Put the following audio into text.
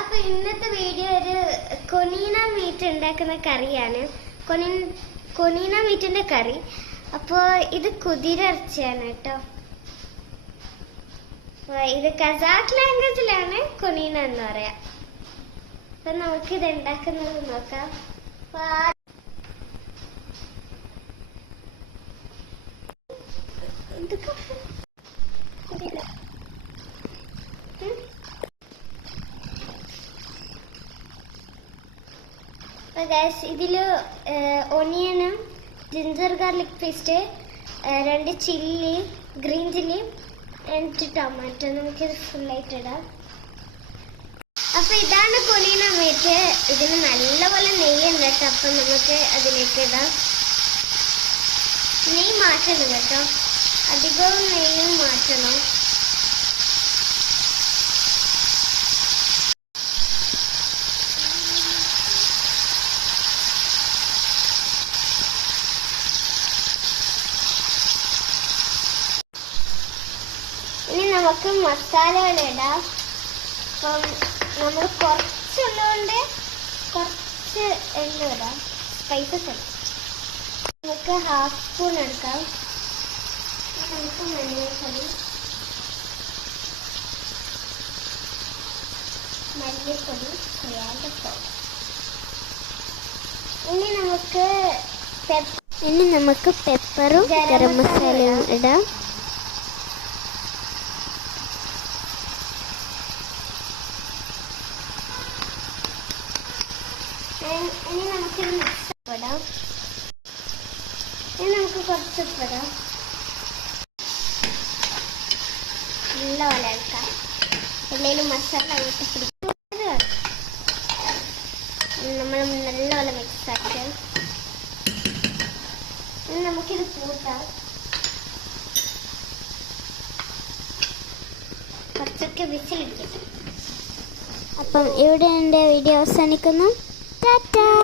അപ്പൊ ഇന്നത്തെ വീഡിയോ ഒരു കൊനീന മീറ്റ് ഉണ്ടാക്കുന്ന കറിയാണ്. കൊനീന മീറ്റിന്റെ കറി. അപ്പൊ ഇത് കുതിര ഇറച്ചിയാണ് കേട്ടോ. ഇത് കസാഖ് ലാംഗ്വേജിലാണ് കൊനീന എന്ന് പറയാ. അപ്പൊ നമുക്ക് ഇത് ഉണ്ടാക്കുന്നത് നോക്കാം. ഇതില് ഒനിയനും ginger garlic paste, 2 chilli, green chilli, 2 tomato. നമുക്കിത് ഫുള്ളായിട്ട് ഇടാം. അപ്പൊ ഇതാണ് കൊനീന മീറ്റ്. ഇതിന് നല്ലപോലെ നെയ്യുണ്ട് കേട്ടോ. അപ്പൊ നമുക്ക് അതിലേക്ക് ഇടാം. നെയ്യ് മാറ്റണം കേട്ടോ, അധികവും നെയ്യും മാറ്റണം. ഇനി നമുക്ക് മസാലകൾ ഇടാം. അപ്പം നമ്മൾ കുറച്ചുള്ളതുകൊണ്ട് കുറച്ച് എണ്ണ ഇടാം. സ്പൈസസ് ഇടാം. നമുക്ക് 1/2 സ്പൂൺ എടുക്കാം. നമുക്ക് മല്ലിപ്പൊടി, ഇനി നമുക്ക് പെപ്പറും ഗരം മസാലയും ഇടാം. ഇനി നമുക്ക് ഇടാം. ഇനി നമുക്ക് കുറച്ച് ഇടാം. നല്ലപോലെ ഇളക്കാം. എന്തെങ്കിലും മസാല അങ്ങോട്ട് പിടിക്കും. നമ്മൾ നല്ലപോലെ മിക്സ് ആക്കാം. ഇനി നമുക്കിത് കൂട്ടാം. കുറച്ചൊക്കെ വിസിലിരിക്കും. അപ്പം ഇവിടെ എൻ്റെ വീഡിയോ അവസാനിക്കുന്നു. ടാറ്റാ.